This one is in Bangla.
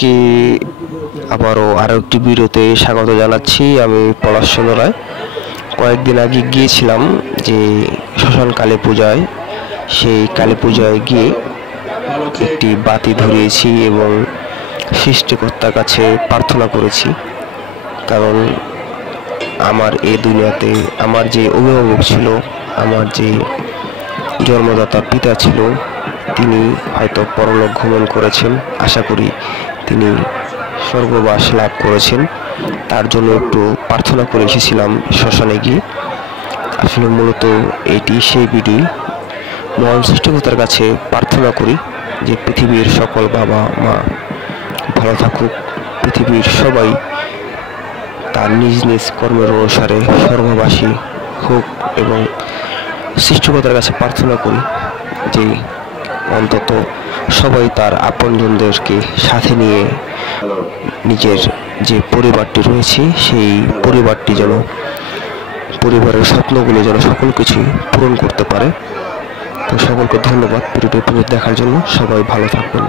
সবাইকে আবারও আরও একটি ভিডিওতে স্বাগত জানাচ্ছি। আমি পলাশ চন্দ্র রায়। কয়েকদিন আগে গিয়েছিলাম যে শ্মশান কালী পূজায়, সেই কালী পূজায় গিয়ে একটি বাতি ধরিয়েছি এবং সৃষ্টিকর্তার কাছে প্রার্থনা করেছি। কারণ আমার এই দুনিয়াতে আমার যে অভিভাবক ছিল, আমার যে জন্মদাতা পিতা ছিল, তিনি হয়তো পরলোক গমন করেছেন। আশা করি তিনি স্বর্গবাস লাভ করেছেন। তার জন্য একটু প্রার্থনা করে এসেছিলাম শ্মশানে গিয়ে। আসলে মূলত এটি সেই ভিডিও। মহান সৃষ্টিকর্তার কাছে প্রার্থনা করি যে পৃথিবীর সকল বাবা মা ভালো থাকুক, পৃথিবীর সবাই তার নিজ নিজ কর্মের অনুসারে স্বর্গবাসী হোক, এবং সৃষ্টিকর্তার কাছে প্রার্থনা করি যে অন্তত সবাই তার আপনজনদেরকে সাথে নিয়ে নিজের যে পরিবারটি রয়েছে সেই পরিবারটি যেন, পরিবারের স্বপ্নগুলো যেন সকল কিছুই পূরণ করতে পারে। তো সকলকে ধন্যবাদ ভিডিওটি দেখার জন্য। সবাই ভালো থাকবেন।